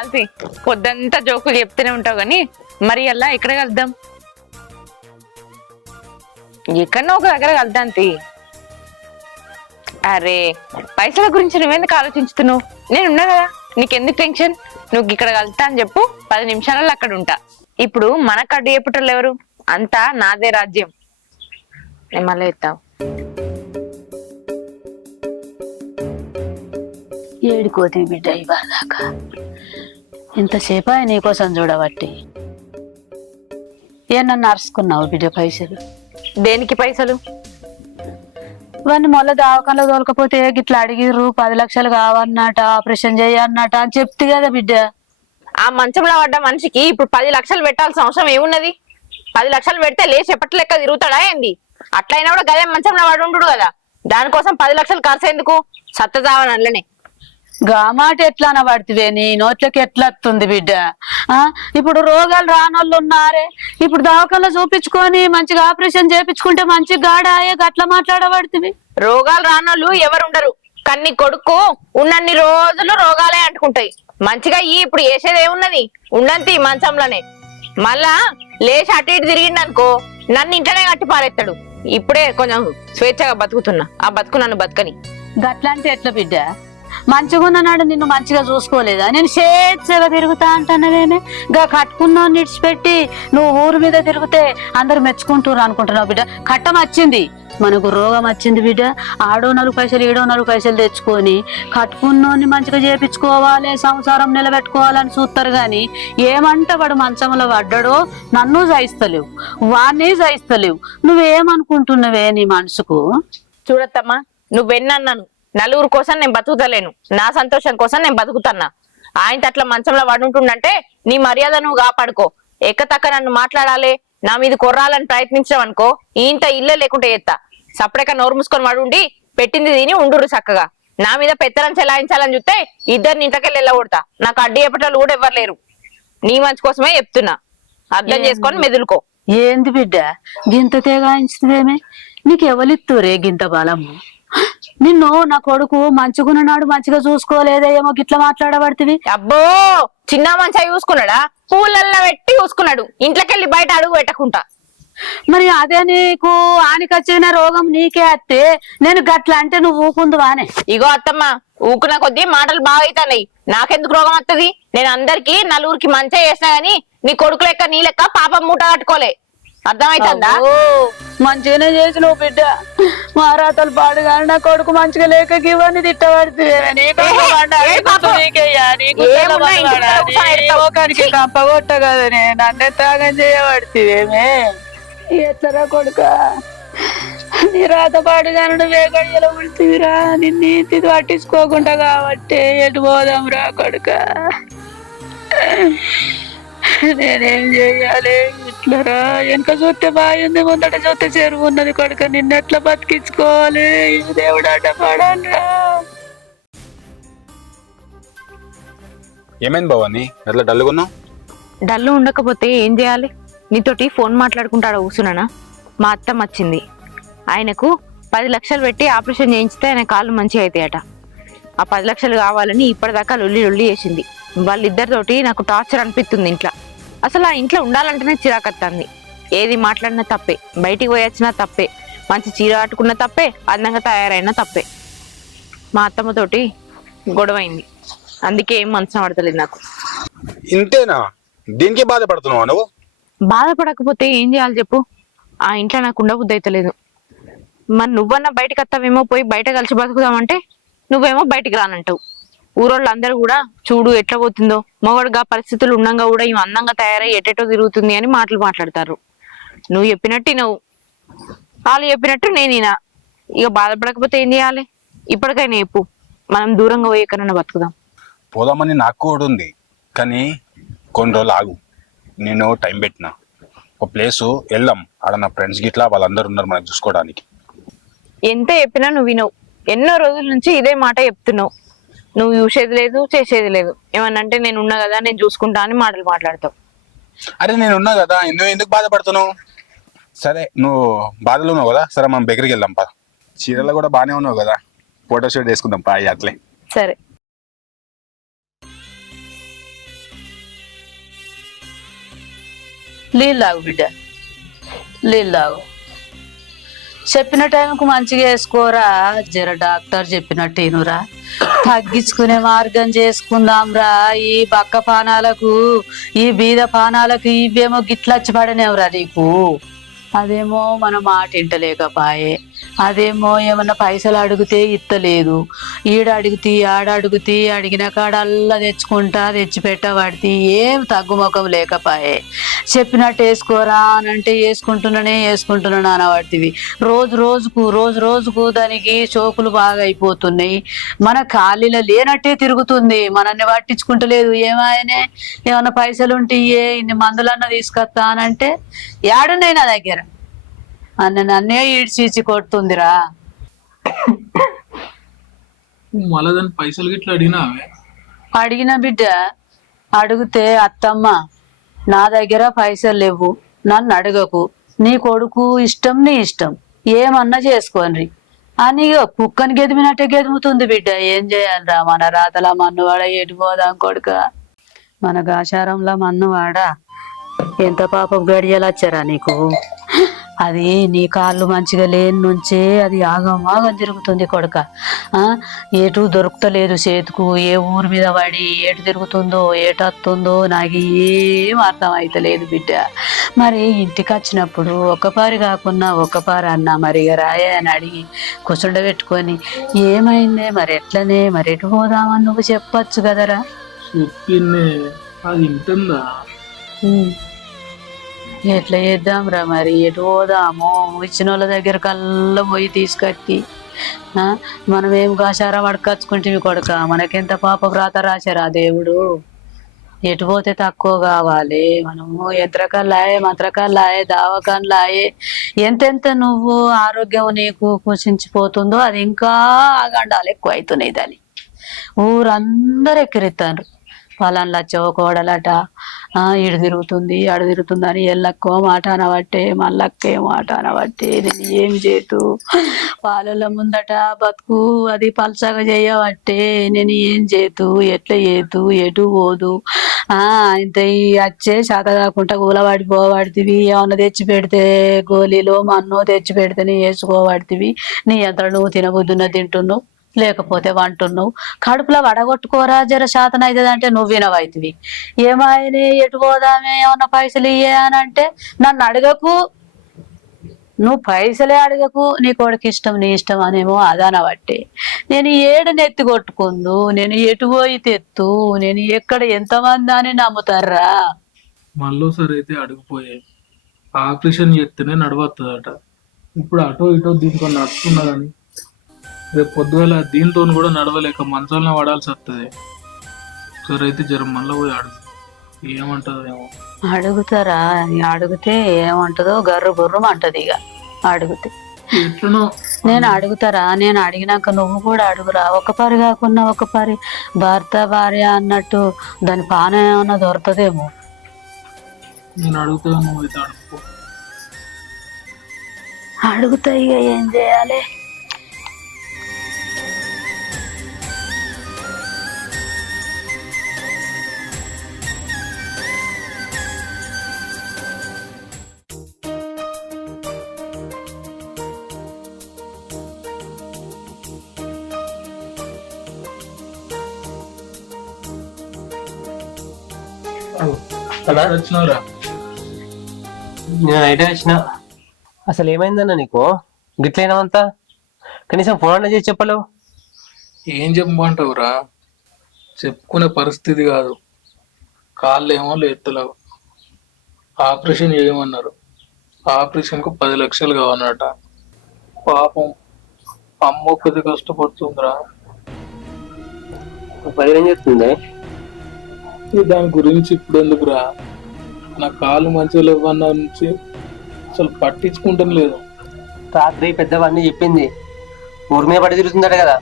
చాల్సి పొద్దంతా జోకులు చెప్తూనే ఉంటావు గాని మరి అలా ఎక్కడ కలుద్దాం? ఎక్కడో ఒక దగ్గర కలుద్దాం తీ. అరే పైసల గురించి నువ్వెందుకు ఆలోచించుతున్నావు? నేనున్నా కదా, నీకెందుకు టెన్షన్? నువ్వు ఇక్కడ కలుతా అని చెప్పు, 10 నిమిషాలలో అక్కడ ఉంటా. ఇప్పుడు మనకు అడ్డు చెప్పుటోళ్ళు ఎవరు? అంతా నాదే రాజ్యం. నేను మళ్ళీ ఎత్తావు. ఏడుకోతి బిడ్డ ఇవాళ దాకా ఇంతసేపు నీకోసం చూడబట్టి నన్ను అరుచుకున్నావు బిడ్డ పైసలు. దేనికి పైసలు? వాడిని మొన్న దావకంలో తోలకపోతే గిట్లా అడిగిర్రు 10 లక్షలు కావన్నట, ఆపరేషన్ చేయన్నట అని చెప్తే కదా బిడ్డ. ఆ మంచంలో పడ్డ మనిషికి ఇప్పుడు 10 లక్షలు పెట్టాల్సిన అవసరం ఏమున్నది? 10 లక్షలు పెడితే లేచి ఎప్పటి లెక్క తిరుగుతాడా ఏంది? అట్లయినా కూడా గదే మంచంలో పడి ఉండు కదా, దానికోసం 10 లక్షలు ఖర్చు ఎందుకు? సత్తదావని అట్లనే గా మాట ఎట్లా అనబడితే నీ నోట్లకి ఎట్లా వస్తుంది బిడ్డ? ఇప్పుడు రోగాలు రానోళ్ళు ఉన్నారే, ఇప్పుడు దవాఖానలో చూపించుకొని మంచిగా ఆపరేషన్ చేయించుకుంటే మంచి గాడాయే గట్లా మాట్లాడబడుతుంది. రోగాలు రానోళ్ళు ఎవరుండరు, కన్ని కొడుకు ఉన్నన్ని రోజులు రోగాలే అంటుకుంటాయి. మంచిగా ఇప్పుడు వేసేది ఏమున్నది? ఉన్నంతి మంచంలోనే. మళ్ళా లేచి అటు ఇటు తిరిగిండనుకో నన్ను ఇంట్లోనే కట్టి పారేస్తాడు. ఇప్పుడే కొంచెం స్వేచ్ఛగా బతుకుతున్నా, ఆ బతుకు నన్ను బతకని. గట్లంటే ఎట్లా బిడ్డ? మంచిగున్ననాడు నిన్ను మంచిగా చూసుకోలేదా? నేను స్వేచ్ఛగా తిరుగుతా అంటున్నావేమే? గా కట్టుకున్నా నిడిచిపెట్టి నువ్వు ఊరు మీద తిరిగితే అందరు మెచ్చుకుంటారు అనుకుంటున్నావు బిడ్డ. కట్టం వచ్చింది, మనకు రోగం వచ్చింది బిడ్డ. ఆడో 4 పైసలు ఈడో 4 పైసలు తెచ్చుకొని కట్టుకున్నోని మంచిగా చేపించుకోవాలి, సంసారం నిలబెట్టుకోవాలని చూస్తారు గాని ఏమంట వాడు మంచంలో పడ్డాడో నన్ను సహిస్తలేవు, వాడిని సహిస్తలేవు. నువ్వేమనుకుంటున్నావే నీ మనసుకు? చూడత్తమ్మా, నువ్వెన్నన్నాను నలుగురు కోసం నేను బతుకుతలేను, నా సంతోషం కోసం నేను బతుకుతున్నా. ఆయన అట్లా మంచంలో పడుంటుండంటే నీ మర్యాద నువ్వు కాపాడుకో. ఎక్కతక్క నన్ను మాట్లాడాలి, నా మీద కొర్రాలని ప్రయత్నించడం అనుకో ఇంత ఇల్లే లేకుంటే ఎత్తా. సపరేట్గా నోరు మూసుకొని పడుండి పెట్టింది తిని ఉండురు చక్కగా. నా మీద పెత్తనం చెలాయించాలని చూస్తే ఇద్దరిని ఇంతకెళ్ళి వెళ్ళగొడతా. నాకు అడ్డు చెప్పటోళ్ళు కూడా ఎవ్వరు లేరు. నీ మంచి కోసమే చెప్తున్నా, అర్థం చేసుకొని మెదులుకో. ఏంది బిడ్డ గింత తేగాయించువేమే? నీకు ఎవరిత్తురే గింత బలము? నిన్ను నా కొడుకు మంచిగున్నాడు, మంచిగా చూసుకోలేదేమో గిట్లా మాట్లాడబడుతుంది. అబ్బో చిన్న మంచిగా చూసుకున్నాడా? పూలల్లో పెట్టి చూసుకున్నాడు, ఇంట్లోకెళ్ళి బయట అడుగు పెట్టకుండా. మరి అదే నీకు ఆనికొచ్చిన రోగం నీకే అత్తే నేను గట్లా అంటే నువ్వు ఊకుందువానే? ఇగో అత్తమ్మ, ఊకున్న కొద్దీ మాటలు బాగా అవుతున్నాయి. నాకెందుకు రోగం వస్తుంది? నేను అందరికి నలుగురికి మంచిగా చేసినా గానీ నీ కొడుకు లెక్క నీ లెక్క పాపం మూట కట్టుకోలే. అర్థమైతుందా? మంచిగానే చేసినావు బిడ్డ. మారాతలు పాడుగాని నా కొడుకు మంచిగా లేక ఇవన్నీ తిట్టబడితే కంపగొట్ట కదనే నన్నే త్యాగం చేయబడితేమే. ఎట్లరా కొడుక, నీ రాత పాడుగాను నువ్వే గడియలో ఉడితివిరా. నిన్ను ఇది పట్టించుకోకుండా కాబట్టి ఎటు పోదాంరా కొడుక? నేనేం చెయ్యాలి? ఇట్లరా వెనక చూస్తే బాగుంది, ముందట చూస్తే చెరువు ఉన్నది కొడుక. నిన్నెట్లా బతికించుకోవాలి? దేవుడు అడ్డ పడాలరా. ఏమైంది భవాని, ఎట్లా డల్లుగున్నావు? డల్లు ఉండకపోతే ఏం చేయాలి? నీతోటి ఫోన్ మాట్లాడుకుంటాడా కూర్చున్నానా? మా అత్తమ్మ వచ్చింది. ఆయనకు 10 లక్షలు పెట్టి ఆపరేషన్ చేయించితే ఆయన కాళ్ళు మంచిగా అవుతాయట. ఆ 10 లక్షలు కావాలని ఇప్పటిదాకా లొల్లి లొల్లి చేసింది. వాళ్ళిద్దరితోటి నాకు టార్చర్ అనిపిస్తుంది ఇంట్లో. అసలు ఆ ఇంట్లో ఉండాలంటేనే చిరాకత్తంది. ఏది మాట్లాడినా తప్పే, బయటికి పోయి వచ్చినా తప్పే, మంచి చీర కట్టుకున్న తప్పే, అందంగా తయారైనా తప్పే. మా అత్తమ్మతోటి గొడవైంది, అందుకే ఏం మనసు పడతలేదు నాకు. ఇంతేనా? దీనికి బాధపడుతున్నావా నువ్వు? బాధపడకపోతే ఏం చేయాలి చెప్పు? ఆ ఇంట్లో నాకు ఉండబుద్ధి అయితలేదు. మరి నువ్వన్నా బయటకు వస్తావేమో, పోయి బయట కలిసి బతుకుదామంటే నువ్వేమో బయటికి రానంటావు. ఊరోళ్ళు అందరూ కూడా చూడు ఎట్లా పోతుందో, మొగడుగా పరిస్థితులు ఉండంగా కూడా ఇవి అందంగా తయారై ఎటెటో తిరుగుతుంది అని మాటలు మాట్లాడతారు. నువ్వు చెప్పినట్టు నువ్వు, వాళ్ళు చెప్పినట్టు నేనేనా? ఇక బాధపడకపోతే ఏం చేయాలి? ఇప్పటికైనా చెప్పు, మనం దూరంగా పోయి ఎక్కడన్నా బతుకుదాం. పోదామని నాకు కూడా ఉంది, కానీ కొన్ని రోజులు ఆగు. నేను టైం పెట్టిన ఒక ప్లేసు వెళ్దాం. ఆడ నా ఫ్రెండ్స్ గిట్లా వాళ్ళందరూ ఉన్నారు మనకు చూసుకోవడానికి. ఎంత చెప్పినా నువ్వు వినవు. ఎన్నో రోజుల నుంచి ఇదే మాట చెప్తున్నావు. నువ్వు చూసేది లేదు, చేసేది లేదు. ఏమన్నంటే నేను ఉన్నా కదా, నేను చూసుకుంటా అని మాటలు మాట్లాడతావు. అరే నేను ఉన్నా కదా, నువ్వు ఎందుకు బాధపడుతున్నావు? సరే నువ్వు బాధలు ఉన్నావు కదా, సరే మనం బెకరికి వెళ్దాం పా. చీరలో కూడా బాగానే ఉన్నావు కదా, ఫోటో షూట్ వేసుకుందాం పా అట్లే. సరే. నీళ్ళు తాగు బిడ్డ, నీళ్ళు తాగు. చెప్పిన టైంకు మంచిగా వేసుకోరా, జర డాక్టర్ చెప్పినట్టు ఇనురా. తగ్గించుకునే మార్గం చేసుకుందాంరా. ఈ బక్క పానాలకు, ఈ బీద పానాలకు ఇవేమో గిట్లచ్చి పడనేవరా నీకు. అదేమో మన మాట ఇంటలేకపాయే, అదేమో ఏమన్నా పైసలు అడిగితే ఇత్తలేదు. ఈడ అడిగితే ఆడ అడిగితే అడిగిన కాడల్లా తెచ్చుకుంటా తెచ్చి పెట్టబడితే ఏం తగ్గుముఖం లేకపాయే. చెప్పినట్టు వేసుకోరా అని అంటే వేసుకుంటున్నాను అనబడితివి. రోజు రోజుకు దానికి చోకులు బాగా అయిపోతున్నాయి. మన ఖాళీలో లేనట్టే తిరుగుతుంది, మనల్ని పట్టించుకుంటలేదు. ఏమాయనే ఏమన్నా పైసలు ఉంటే ఇన్ని మందులన్నా తీసుకొస్తా అనంటే ఏడున్నాయి నా దగ్గర నన్నే ఈడ్చి కొడుతుందిరా. మళ్ళా దాని పైసలు గిట్లా అడిగినావే? అడిగిన బిడ్డ, అడిగితే అత్తమ్మ నా దగ్గర పైసలు లేవు, నన్ను అడగకు, నీ కొడుకు ఇష్టం నీ ఇష్టం, ఏమన్నా చేసుకోండి అని కుక్కని గెదిమినట్టే గెదుముతుంది బిడ్డ. ఏం చేయాలిరా, మన రాతలా మన్నువాడ ఎటు పోదాం కొడుక, మన గాచారంలో మన్నువాడ. ఎంత పాపం గడియలచ్చారా నీకు. అది నీ కాళ్ళు మంచిగా లేని నుంచే అది ఆగం తిరుగుతుంది కొడుక. ఎటు దొరుకుతలేదు చేతుకు, ఏ ఊరి మీద పడి ఎటు తిరుగుతుందో ఏటత్తుందో నాకు ఏం అర్థం అవుతలేదు బిడ్డ. మరి ఇంటికి వచ్చినప్పుడు ఒక్కపారి కాకున్నా ఒక్కపారి అన్నా మరి రాయే అని అడిగి కూర్చుండబెట్టుకొని ఏమైందే మరి ఎట్లనే మరి ఎటు పోదామని నువ్వు చెప్పచ్చు కదరా. చెప్పింది అది వింటుందా? ఎట్లా చేద్దాంరా మరి, ఎటు పోదాము. ఇచ్చిన వాళ్ళ దగ్గర కల్లా పోయి తీసుకొచ్చి మనం ఏం కాశారా పడకచ్చుకుంటే కొడుక, మనకెంత పాప వ్రాత రాశారా దేవుడు. ఎటు పోతే తక్కువ కావాలి. మనము యంత్రకాలాయే మంత్రకాలాయే దావకాన్లాయే ఎంతెంత నువ్వు ఆరోగ్యం నీకు కుషించిపోతుందో అది ఇంకా ఆగండాలు ఎక్కువ అవుతున్నాయి. దాన్ని ఊరందరూ ఎక్కిరిస్తారు. పలానా లచ్చవ కోడలట, ఇడు తిరుగుతుంది అడు తిరుగుతుంది అని ఎల్లక్కో మాట అనబట్టే మళ్ళక్కే మాట అనబట్టే నేను ఏం చేతు. పాలల ముందట బతుకు అది పల్చగా చేయబట్టే నేను ఏం చేతు, ఎట్లా చేతు, ఎటు పోదు. ఇంత వచ్చే శాత కాకుండా కూలబడి పోబడితివి. ఏమన్నా తెచ్చి పెడితే గోళీలో మన్నో తెచ్చి పెడితేనే వేసుకోబడితివి. నీ అంతా నువ్వు తినబుద్దున్న తింటున్నావు, లేకపోతే వంటున్నావు. కడుపులో వడగొట్టుకోరా జర శాతం అవుతుంది అంటే నువ్వు వినవైతివి. ఏమాయనే ఎటు పోదామే ఏమన్నా పైసలు ఇయ్యే అని అంటే నన్ను అడగకు, నువ్వు పైసలే అడగకు, నీ కొడుకు ఇష్టం నీ ఇష్టం అనేమో అదనబట్టి నేను ఏడు నెత్తి కొట్టుకుందు, నేను ఎటు పోయి తెత్తు, నేను ఎక్కడ ఎంతమంది అని నమ్ముతారా. మళ్ళోసారి అయితే అడుగుపోయే ఆపరేషన్ చేస్తేనే నడవస్తుందట. ఇప్పుడు అటో ఇటో దీంతో నడుస్తున్నదని రేపు పొద్దుగల దీంతో కూడా నడవలేక మంచాలనే వాడాల్సి వస్తుంది. సరే అయితే జ్వరం మళ్ళీ పోయి అడుగు, ఏమంటుందో ఏమో. అడుగుతారా, అడిగితే ఏమంటదో గర్రు బుర్రం అంటది. ఇక అడిగితే ఎట్లనో నేను అడుగుతారా, నేను అడిగినాక నువ్వు కూడా అడుగురా. ఒకపారి కాకున్నా ఒకపారి భర్త భార్య అన్నట్టు దాని పానం ఏమన్నా దొరుకుతుందేమో. నేను అడుగుతా, నువ్వు అయితే అడుగుకో. అడుగుతా, ఇక ఏం చేయాలి. వచ్చినవరా? నేను నైట్ వచ్చిన. అసలు ఏమైందన్న నీకు గిట్లైనావంతా? కనీసం ఫోన్ అన్న చేసి చెప్పలేవు. ఏం చెప్పమంటావురా, చెప్పుకునే పరిస్థితి కాదు. కాళ్ళు ఏమో లేత్తలేవు. ఆపరేషన్ చేయమన్నారు. ఆపరేషన్కు 10 లక్షలు కావాలన్నట. పాపం అమ్మ ఒక్కది కష్టపడుతుందిరా. ఏం చెప్తుంది దాని గురించి ఇప్పుడు ఎందుకురా, నా కాళ్ళు మంచిగా లేవన్నా నుంచి అసలు పట్టించుకుంటాం లేదు. రాత్రి పెద్దవాడిని చెప్పింది, ఊరి మీద పడి తిరుగుతుందట కదా.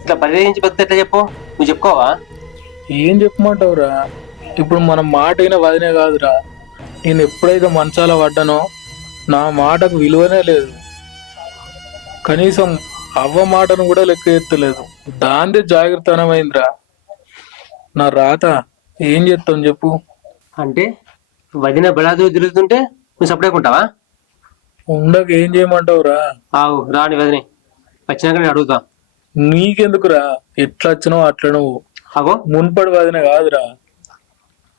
ఇట్లా పరివేయించి బతితే ఎట్లా చెప్పు, నువ్వు చెప్పుకోవా? ఏం చెప్పమంటావురా, ఇప్పుడు మన మాట అయినా వదినే కాదురా. నేను ఎప్పుడైతే మంచాల పడ్డానో నా మాటకు విలువనే లేదు. కనీసం అవ్వ మాటను కూడా లెక్క ఎత్తలేదు. దాందే జాగ్రత్తనమైందిరా. నా రాత ఏం చేస్తాం చెప్పు. అంటే వదిన బలాదు తిరుగుతుంటే నువ్వు సపరేట్ ఉంటావా? ఉండక ఏం చేయమంటావురా? ఆవు రాని వదిని వచ్చినాక నేను అడుగుతా. నీకెందుకురా? ఎట్లా వచ్చినావు అట్లా నువ్వు అగో మున్పడి వదిన కాదురా.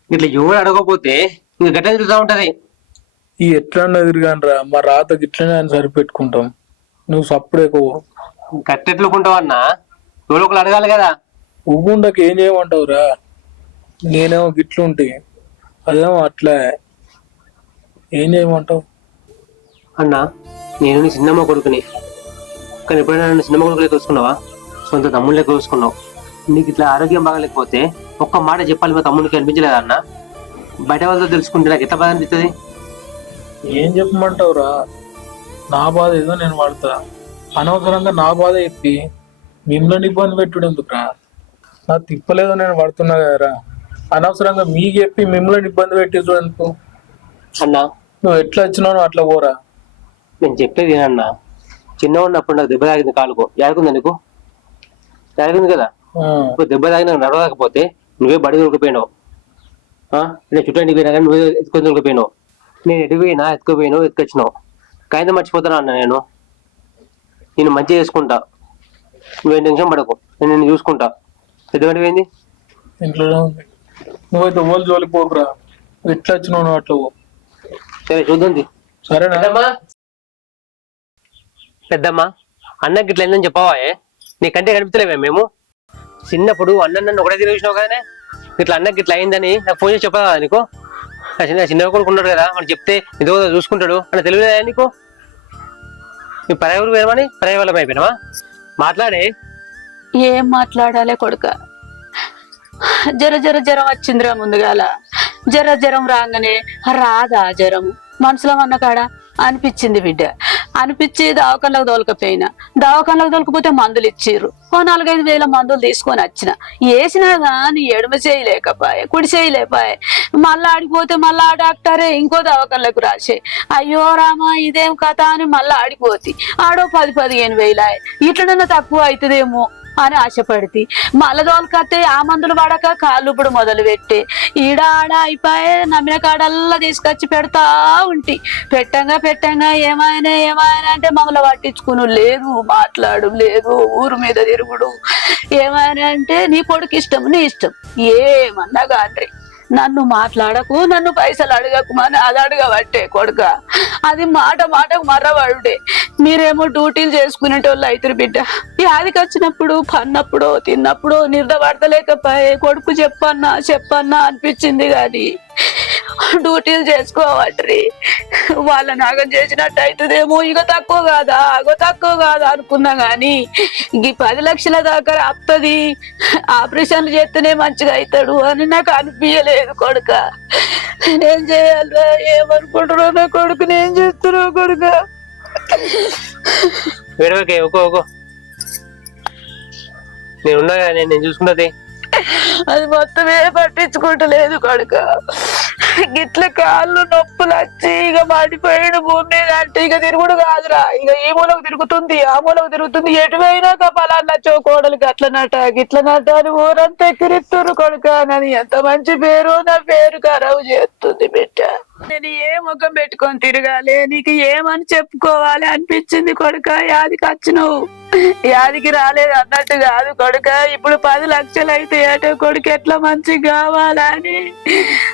ఇట్లా ఎవరు అడగకపోతే ఇంకా గట్ట తిరుగుతా ఉంటది. ఈ ఎట్లా ఎదురుగానరా, మా రాత గిట్లనే అని సరిపెట్టుకుంటాం. నువ్వు సప్పుడేకో గట్టెట్లుకుంటావన్నా ఎవరో ఒకరు అడగాలి కదా. ఉవ్వుండక ఏం చేయమంటావురా? నేనేమో గిట్లుంటే అదేమో అట్లా. ఏం చేయమంటావు? అన్నా నేను నీ చిన్నమ్మ కొడుకుని, కానీ ఎప్పుడైనా నన్ను చిన్నమ్మ కొడుకు లెక్క చూసుకున్నావా? సొంత తమ్ముడు లెక్క చూసుకున్నావు. నీకు ఇట్లా ఆరోగ్యం బాగాలేకపోతే ఒక్క మాట చెప్పాలి, మా తమ్ముడికి అనిపించలేదా అన్న? బయట వాళ్ళతో తెలుసుకుంటే నాకు ఎట్లా బాధ అనిపిస్తుంది? ఏం చెప్పమంటావురా? నా బాధ ఏదో నేను వాడతా. అనవసరంగా నా బాధ చెప్పి మిమ్మల్ని ఇబ్బంది పెట్టుడు ఎందుకురా? నా తిప్పలేదో నేను పడుతున్నా కదరా. అనవసరంగా మీకు చెప్పి మిమ్మల్ని ఇబ్బంది పెట్టేది ఎందుకు? అన్నా నువ్వు ఎట్లా వచ్చినావు అట్లా పోరా. నేను చెప్పేది అన్న, చిన్న ఉన్నప్పుడు నాకు దెబ్బ తాగింది కాలుకో, యాదుకుందా నీకు? యాదుకుంది కదా. ఇప్పుడు దెబ్బ తాగిన నడవకపోతే నువ్వే బడి దొరికిపోయినావు. నేను చుట్టానికి పోయినా కానీ నువ్వే ఎత్తుకొని దొరికిపోయినావు. నేను ఎటుపోయినా ఎత్తుకుపోయినావు, ఎత్తుకొచ్చినావు. కాగితం మర్చిపోతానా అన్న? నేను మంచిగా చేసుకుంటా, నువ్వేం టెన్షన్ పడకు, నేను నిన్ను చూసుకుంటా. పెద్దవాడి పోయింది ఇంట్లోనే ఉంది. నువ్వైతే ఓళ్ళు జోలిపోకురా. ఎట్లా వచ్చినావు నువ్వు అట్లా పో. సరే చూద్దాం. సరేనా? పెద్దమ్మా అన్నకి ఇట్లా ఏందని చెప్పావా? నీ కంటే కనిపించలేవే మేము? చిన్నప్పుడు అన్న నన్ను ఒకటే తిరిగినావు కదనే. ఇట్లా అన్నకి ఇట్లా అయిందని నాకు ఫోన్ చేసి చెప్పదా నీకు? చిన్న కొడుకు ఉన్నాడు కదా, వాడు చెప్తే ఏదో చూసుకుంటాడు అని తెలియలేదా నీకు? నీ పరాయి ఊరు వేరమని పరాయి వాళ్ళం అయిపోయినావా? మాట్లాడే. ఏం మాట్లాడాలే కొడుక? జ్వరం వచ్చిందిరా ముందుగాల. జ్వరం రాగానే రాదా జ్వరం మనసులో అన్న కాడ అనిపించింది బిడ్డ. అనిపించి దవాఖానలకు దవాఖానలకు తోలకపోతే మందులు ఇచ్చిర్రు. 4-5 వేల మందులు తీసుకొని వచ్చిన. వేసినా కానీ ఎడమ చేయలేకపాయే, కుడి చేయలేపాయే. మళ్ళా ఆడిపోతే మళ్ళా ఆ డాక్టరే ఇంకో దవాఖానలకు రాసే. అయ్యో రామా ఇదేం కథ అని మళ్ళా ఆడిపోతి. ఆడో 10-15 వేలు ఇట్లనన్నా తక్కువ అవుతుందేమో అని ఆశపడితే మళ్ళా దోలకత్తే ఆ మందులు పడక కాళ్ళు ఇప్పుడు మొదలు పెట్టే. ఈడ ఆడ అయిపోయే. నమ్మిన కాడల్లా తీసుకొచ్చి పెడతా ఉంటి. పెట్టంగా ఏమైనా అంటే మమ్మల్ని పట్టించుకును లేదు, మాట్లాడు లేదు, ఊరు మీద తిరుగుడు. ఏమైనా అంటే నీ కొడుకు ఇష్టం, నీ ఇష్టం. ఏమన్నా కాండ్రి నన్ను మాట్లాడకు, నన్ను పైసలు అడగకు అని అది అడగబట్టే కొడుక. అది మాటకు మర్రబడుడే. మీరేమో డ్యూటీలు చేసుకునేటోళ్ళు అవుతారు బిడ్డ. యాదికి వచ్చినప్పుడు పన్నప్పుడు తిన్నప్పుడు నిర్దపడతలేకపోయే. కొడుకు చెప్పన్నా అనిపించింది కానీ డ్యూటీలు చేసుకోవట్రి. వాళ్ళ నాగం చేసినట్టు అవుతుందేమో. ఇక తక్కువ కాదా అనుకున్నా గాని ఈ 10 లక్షల దాకా అత్తది, ఆపరేషన్లు చేస్తేనే మంచిగా అవుతాడు అని నాకు అనిపించలేదు కొడుక. నేనేం చేయాలిరా? ఏమనుకుంటున్నావు నా కొడుకు? నేను చేస్తున్నావు కొడుక? నేనున్నా కదా, నేను చూసుకున్నది. అది మొత్తమే పట్టించుకుంటలేదు కొడుక. గిట్ల కాళ్ళు నొప్పులు వచ్చి ఇక మాడిపోయాడు భూమి మీద అంటే ఇక తిరుగుడు కాదురా. ఇక ఈ మూలకు తిరుగుతుంది, ఆ మూలకు తిరుగుతుంది. ఎటువైనా పలానా కోడలు గిట్లనట అని ఊరంతా ఎక్కిరిస్తున్నారు కొడుక. నన్ను ఎంత మంచి పేరు, నా పేరు ఖరాబు చేస్తుంది బిడ్డ. నేను ఏ ముఖం పెట్టుకొని తిరగాలి, నీకు ఏమని చెప్పుకోవాలి అనిపించింది కొడుక. యాదికి వచ్చినావు, యాదికి రాలేదు అన్నట్టు కాదు కొడుక. ఇప్పుడు 10 లక్షలు అయితే అటో కొడుకు ఎట్లా మంచిగా కావాలని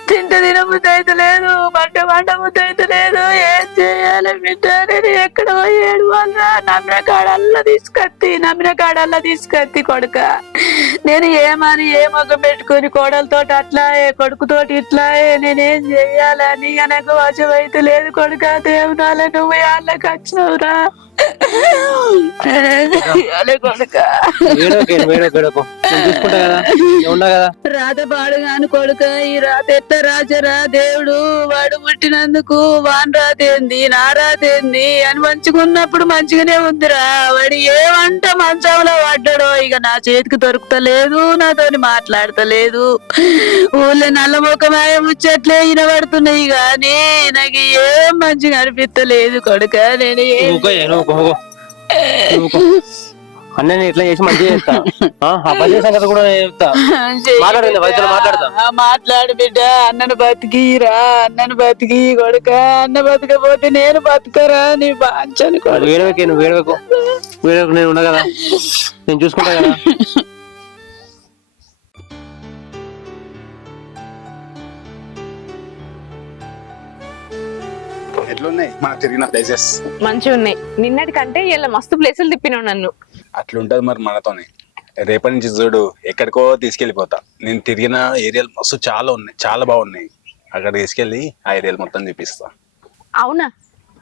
తినబుద్ధి అయితే లేదు, మంట బుద్ధి అయితే లేదు. ఏం చేయాలి బిడ్డ? నేను ఎక్కడ పోయేడు వల్ల నమ్మిన కాడల్లా తీసుకొత్తి కొడుక. నేను ఏమని ఏ ముఖం పెట్టుకొని కోడలతో అట్లా కొడుకుతోటి ఇట్లా నేనేం చెయ్యాలని నాకు వశమైతే లేదు కొడుక. దేవునాల నువ్వు వాళ్ళకి వచ్చినవురా రాత పాడుగాను కొడుక. ఈ రాత ఎట్ట రాజరా దేవుడు? వాడు పుట్టినందుకు వాన్ రాతేంది నా రాతేంది అని మంచుకున్నప్పుడు మంచిగానే ఉందిరా. వాడు ఏమంట మంచంలో పడ్డాడో ఇక నా చేతికి దొరుకుతలేదు, నాతోని మాట్లాడతలేదు. ఊళ్ళో నల్ల ముఖమాయ ముచ్చట్లే వినబడుతున్నాయి గానీ నాకు ఏం మంచిగా అనిపిస్తలేదు కొడుక. నేను అన్నని ఎట్లా చేసి మంచిగా చేస్తా ఆ పని సంగతి కూడా నేను చెప్తా. మాట్లాడండి వయసులో మాట్లాడతా. మాట్లాడు బిడ్డ. అన్నను బతికిరా, అన్నను బతికి కొడుక. అన్న బతకపోతే నేను బతకరా నీ బాంచను నువ్వు వేడవకే, నువ్వు వేడవకు, వేడవకు, నేను ఉన్నా కదా, నేను చూసుకుంటా కదా. ఎట్లున్నాయి మన తిరిగిన ప్లేసెస్? మంచిగా ఉన్నాయి. నిన్నటికంటే ఇలా మస్తు ప్లేసులు తిప్పినావు నన్ను. అట్లుంటది మరి మనతోనే. రేపటి నుంచి చూడు ఎక్కడికో తీసుకెళ్ళిపోతా. నేను తిరిగిన ఏరియాలు మస్తు చాలా ఉన్నాయి, చాలా బాగున్నాయి. అక్కడ తీసుకెళ్ళి ఆ ఏరియాలు మొత్తం చూపిస్తా. అవునా?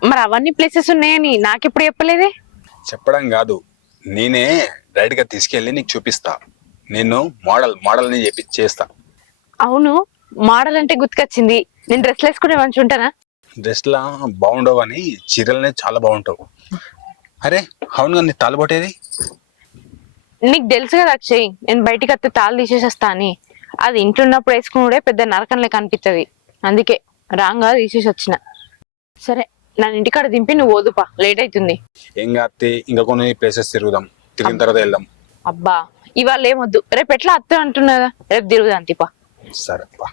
మరి అవన్నీ ప్లేసెస్ ఉన్నాయని నాకెప్పుడు చెప్పలేదే? చెప్పడం కాదు, నేనే డైరెక్ట్ గా తీసుకెళ్ళి నీకు చూపిస్తా. నేను మోడల్ని చేస్తా. అవును, మోడల్ అంటే గుర్తుకొచ్చింది. నేను డ్రెస్లు వేసుకునే మంచి ఉంటానా? డ్రెస్లా బాగుండవు కానీ చీరలనే చాలా బాగుంటావు. అరే అవును, నీ తాలుబొట్టేది? నీకు తెలుసు కదా అక్షయ్, నేను బయటికి వస్తే తాళ్ళు తీసేసేస్తా అని. అది ఇంట్లో ఉన్నప్పుడు వేసుకునే పెద్ద నరకం లెక్క అనిపిస్తుంది. అందుకే రాంగా తీసేసి వచ్చిన. సరే, నన్ను ఇంటికాడ దింపి నువ్వు ఓదుపా, లేట్ అవుతుంది. ఏం కాస్తే ఇంకా కొన్ని ప్లేసెస్ తిరిగిన తర్వాత వెళ్దాం. అబ్బా ఇవాళ ఏమొద్దు, రేపు ఎట్లా అత్త అంటున్నదా, రేపు తిరుగుదాం తిపా. సరే అబ్బా.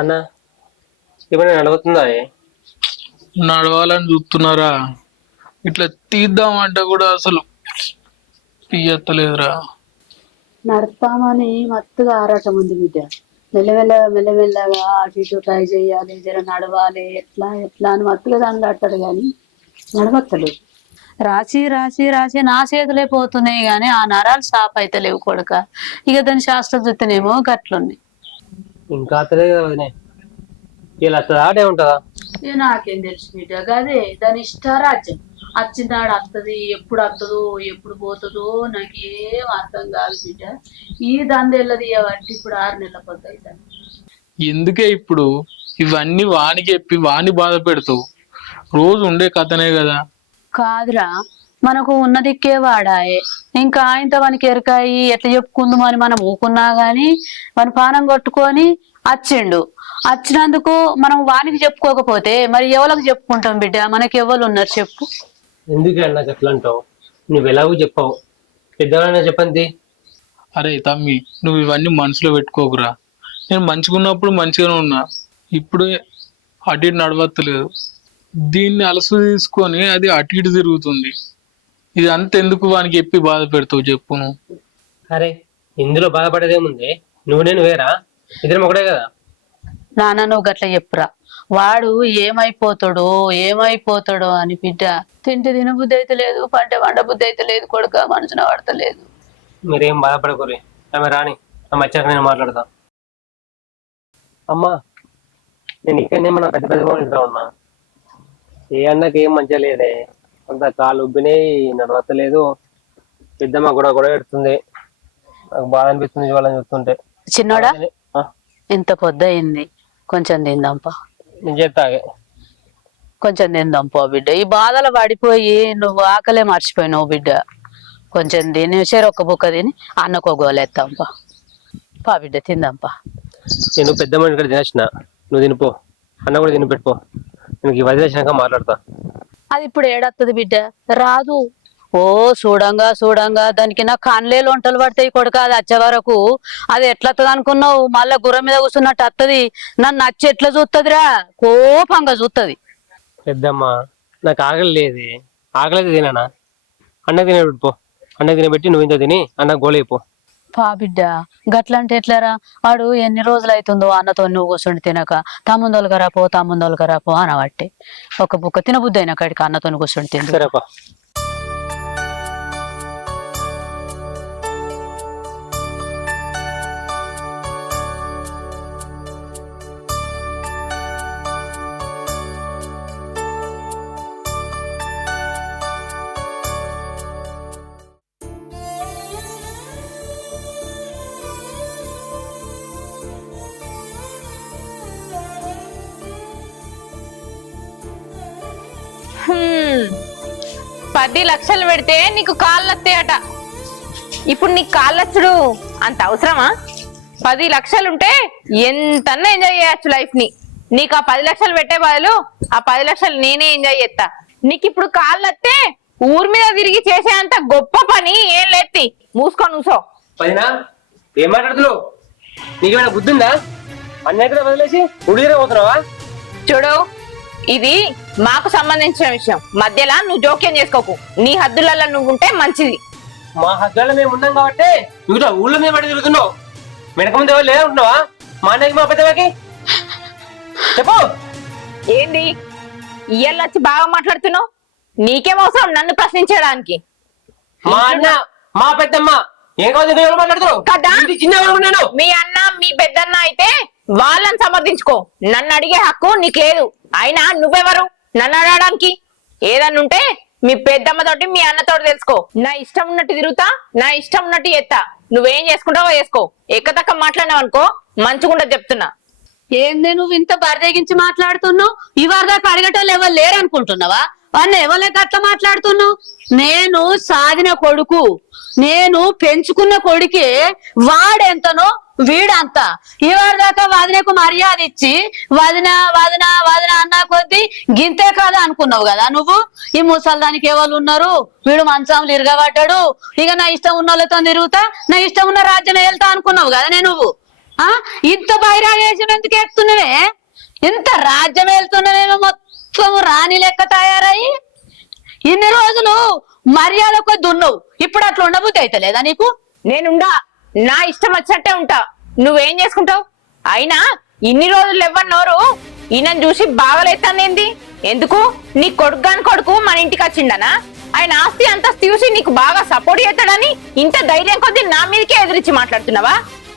అన్న ఏమైనా నడుగుతుందా? నడవాలని చూస్తున్నారా? ఇట్లా తీద్దామంటే కూడా అసలు తీయత్తలేదురా. నడతామని మత్తుగా ఆరాటం ఉంది బిడ్డ. మెల్లమెల్లగా అటు ఇటు ట్రై చేయాలి, జర నడవాలి, ఎట్లా అని మత్తుగా దాన్ని అంటాడు కానీ నడవత్తలేదు. రాసి నా చేతులే పోతున్నాయి కానీ ఆ నరాలు షాప్ అయితే లేవు కొడుక. ఇక దాని శాస్త్రం చూస్తేనేమో గట్లుంది. ఇంకా అత్తలేదు కదా వదినే. ఇలా ఆడే ఉంటుందా? నాకేం తెలుసు బిడ్డ, గదే దాని ఇష్టారాజ్యం. వచ్చినాడు వస్తుంది, ఎప్పుడు వస్తుందో ఎప్పుడు పోతుందో నాకేం అర్థం కాదు బిడ్డ. ఈ దందెళ్ళది కాబట్టి ఇప్పుడు 6 నెలల పొద్దు అవుతాను. ఎందుకే ఇప్పుడు ఇవన్నీ వానికి చెప్పి వాణ్ణి బాధ పెడతావు? రోజు ఉండే కథనే కదా. కాదురా, మనకు ఉన్నదిక్కే వాడాయే. ఇంకా ఆయనతో మనకి ఎరకాయి ఎట్లా చెప్పుకుందాం అని మనం ఊకున్నా గాని మన పానం కొట్టుకొని వచ్చినందుకు మనం వానికి చెప్పుకోకపోతే మరి ఎవరికి చెప్పుకుంటాం బిడ్డ? మనకి ఎవరు ఉన్నారు చెప్పు? ఎందుకు నాకు ఎట్లా అంటావు? నువ్వు ఎలాగో చెప్పావు, పెద్దవాళ్ళైనా చెప్పండి. అరే తమ్మి, నువ్వు ఇవన్నీ మనసులో పెట్టుకోకురా. నేను మంచిగా ఉన్నప్పుడు మంచిగానే ఉన్నా, ఇప్పుడే అటు ఇటు నడవత్తలేదు. దీన్ని అలసు తీసుకొని అది అటు ఇటు తిరుగుతుంది. ఇది అంతెందుకు వానికి చెప్పి బాధ పెడతావు చెప్పు నువ్వు? అరే ఇందులో బాధపడేదేముంది? నేను వేరా, ఇద్దరం ఒకటే కదా. నాన్న నువ్వు గట్ల చెప్పురా. వాడు ఏమైపోతాడో అని బిడ్డ. తింటే తినబుద్ధి అయితే లేదు, పంట వండ బుద్ధి అయితే లేదు కొడుక, మనసున పడతలేదు. మీరేం బాధపడకూరి, ఆమె రాని, ఆమె వచ్చాక నేను మాట్లాడతా. అమ్మా నేను ఇక్కడనే మన పెద్ద ఇంట్లో ఉన్నా. ఏ అన్నకి ఏం మంచిగా లేదే, అంత కాలు ఉబ్బినాయి, నడవత్తలేదు. పెద్దమ్మ కూడా ఎడుతుంది. నాకు బాధ అనిపిస్తుంది వాళ్ళని చూస్తుంటే. చిన్నోడా, ఇంత పొద్దు అయింది, కొంచెం తిందాంపా. నేను చేస్తాగే, కొంచెం తిందాంపో బిడ్డ. ఈ బాధలు పడిపోయి నువ్వు ఆకలే మర్చిపోయినావు బిడ్డ. కొంచెం తిని ఒక్క బుక్క తిని అన్నకో గోలేస్తాంపా. పా బిడ్డ తిందాంపా. నేను పెద్దమ్మ ఇక్కడ తినేసిన, నువ్వు తినిపో, అన్న కూడా తిని పెట్టుకో. నేను వదిలేసినాక మాట్లాడతా. అది ఇప్పుడు ఏడత్తది బిడ్డ, రాదు. ఓ చూడంగా దానికి నా కన్లేలు వంటలు పడతాయి కొడుక. అది వచ్చే వరకు అది ఎట్లత్తది అనుకున్నావు? మళ్ళా గుర్రం మీద కూర్చున్నట్టు వత్తది. నన్ను నచ్చి ఎట్లా చూస్తుందిరా, కోపంగా చూస్తుంది. పెద్దమ్మ నాకు ఆకలి లేదు, ఆకలి తినానా? అన్న తినబెట్టుపో, అన్న తినబెట్టి నువ్వు ఇంత తిని అన్న గోళైపో. పా బిడ్డ, గట్లంటే ఎట్లారా? వాడు ఎన్ని రోజులు అవుతుందో అన్నతో నువ్వు కూర్చుండి తినక, తమ్ముందోలుగా రాపో అనబట్టి ఒక బుక్క తినబుద్ధి అయినా కాడికి అన్నతో కూర్చుండి తింది. సరేపా. హ్మ్. 10 లక్షలు పెడితే నీకు కాళ్ళు వస్తాయట. ఇప్పుడు నీకు కాళ్ళు వచ్చుడు అంత అవసరమా? 10 లక్షలుంటే ఎంతన్నా ఎంజాయ్ చేయొచ్చు లైఫ్ ని. నీకు ఆ 10 లక్షలు పెట్టే బదులు ఆ 10 లక్షలు నేనే ఎంజాయ్ చేస్తా. నీకు ఇప్పుడు కాళ్ళు వస్తే ఊరి మీద తిరిగి చేసేంత గొప్ప పని ఏం లేత్తి. మూసుకొని కూసో. పదినా ఏం మాట్లాడుతున్నావు? నీకేమైనా బుద్ధి ఉందా? అన్నీ ఎక్కడ వదిలేసి ఉడిగిరే పోతున్నావా? చూడు, ఇది మాకు సంబంధించిన విషయం. మధ్యలో నువ్వు జోక్యం చేసుకోకు. నీ హద్దులలో నువ్వు ఉంటే మంచిది. మా హద్దుల్లో మేము ఉన్నాం కాబట్టి నువ్వు ఊళ్ళో మీద పడి తిరుగుతున్నావు. వెనక ముందు ఎవరు లేదా ఉంటున్నావా? మా అన్నకి మా పెద్దవాకి చెప్పు. ఏంది ఇయ్యాల వచ్చి బాగా మాట్లాడుతున్నావు? నీకేం అవసరం నన్ను ప్రశ్నించడానికి? మా అన్న మా పెద్దమ్మ ఏం కావాలి ఎవరు మాట్లాడుతున్నావు కదా? చిన్న మీ అన్న మీ పెద్దన్న అయితే వాళ్ళని సమర్థించుకో. నన్ను అడిగే హక్కు నీకు లేదు. అయినా నువ్వెవరు నన్ను అడగడానికి? ఏదన్నుంటే మీ పెద్దమ్మతోటి మీ అన్నతోటి తెలుసుకో. నా ఇష్టం ఉన్నట్టు తిరుగుతా, నా ఇష్టం ఉన్నట్టు ఎత్తా. నువ్వేం చేసుకుంటావో చేసుకో. ఎక్కదక్క మాట్లాడినావు అనుకో మంచిగుండా చెప్తున్నా. ఏంది నువ్వు ఇంత బరిదెగించి మాట్లాడుతున్నావు? ఇవాళ దాకా అడగటోళ్ళు ఎవరు లేరు అనుకుంటున్నావా? వాళ్ళు ఎవరికి అట్లా మాట్లాడుతున్నావు? నేను సాధిన కొడుకు, నేను పెంచుకున్న కొడుకే. వాడెంతనో వీడంత. ఇవాళ దాకా వదినకు మర్యాద ఇచ్చి వదిన వదిన వదిన అన్నా కొద్దీ గింతే కాదా అనుకున్నావు కదా నువ్వు. ఈ ముసల్దానికి ఎవరు ఉన్నారు, వీడు మంచంలు ఇరగబడ్డాడు, ఇక నా ఇష్టం ఉన్న వాళ్ళతో తిరుగుతా, నా ఇష్టం ఉన్న రాజ్యం వెళ్తా అనుకున్నావు కదా నువ్వు. ఇంత బైరాగేషన్ ఎందుకు ఎక్కుతున్నావే? ఇంత రాజ్యం వెళ్తున్నావేమో మొత్తం రాణి లెక్క తయారయ్యి. ఇన్ని రోజులు మర్యాద కొద్ది ఉన్నావు, ఇప్పుడు అట్లా ఉండబుద్ధి అయితే లేదా నీకు? నేనుండా, నా ఇష్టం వచ్చినట్టే ఉంటా. నువ్వేం చేసుకుంటావు? అయినా ఇన్ని రోజులు ఎవ్వన్నోరు ఈయనను చూసి బాగలేతానేంది? ఎందుకు? నీ కొడుకు మన ఇంటికి వచ్చిండనా? ఆయన ఆస్తి అంతస్తు చూసి నీకు బాగా సపోర్ట్ చేస్తాడని ఇంత ధైర్యం కొద్ది నా మీదకే ఎదిరించి మాట్లాడుతున్నావా?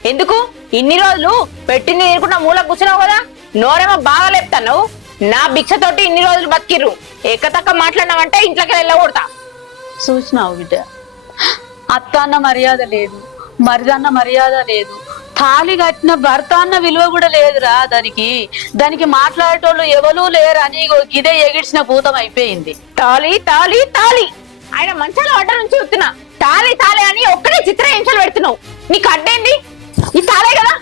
ఎందుకు? ఇన్ని రోజులు పెట్టింది తినకుండా మూల కూర్చున్నావు కదా, నోరేమో బాగా లేపుతావు. నా భిక్షతోటి ఇన్ని రోజులు బతికిర్రు. ఎక్కతక్క మాట్లాడినావంటే ఇంట్లోకి వెళ్ళకూడతా. చూసినావు బిడ్డ, అత్త అన్న మర్యాద లేదు, మరిదన్న మర్యాద లేదు, తాళి కట్టిన భర్త అన్న విలువ కూడా లేదురా దానికి మాట్లాడేటోళ్ళు ఎవరూ లేరని ఇదే ఎగిడ్చిన భూతం అయిపోయింది. తాళి తాళి తాళి ఆయన మంచాల అడ్డ నుంచి వస్తున్నా. తాళి తాళి అని ఒక్కడే చిత్రహింసలు పెడుతున్నావు. నీకు అడ్డేంది? ఈ తాళే కదా,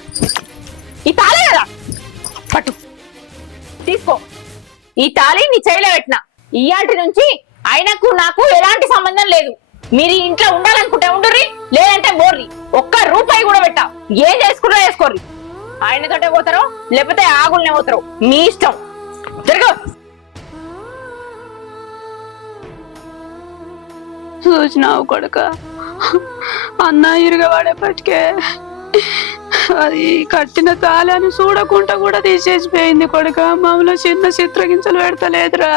ఈ తాళే కదా, పట్టు తీసుకో. ఈ తాళి నీ చేయిలో పెట్టినా. ఇయాటి నుంచి ఆయనకు నాకు ఎలాంటి సంబంధం లేదు. మీరు ఇంట్లో ఉండాలనుకుంటే ఉండుర్రి, లేదంటే బోర్రి. ఒక్క రూపాయి కూడా పెట్టా. ఏం చేసుకుంటా చేసుకోర్రి. ఆయనతోటే పోతారో లేకపోతే ఆగుల్నే పోతారో మీ ఇష్టం. జరుగు. చూసినావు కొడుక, అన్న ఇరగబడేపటికే అది కట్టిన తాళాన్ని చూడకుండా కూడా తీసేసిపోయింది కొడుక. మామూలు చిన్న చిత్రగించలు పెడతలేదురా.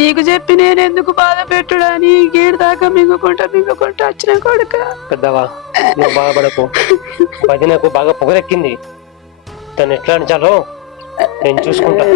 నీకు చెప్పి నేను ఎందుకు బాధ పెట్టుడని గీడి దాకా మింగుకుంటా వచ్చిన కొడుక. పెద్దవా నువ్వు బాధపడకు. వదినకు బాగా పొగరెక్కింది, తను ఎట్లా అనిచాలో నేను చూసుకుంటా.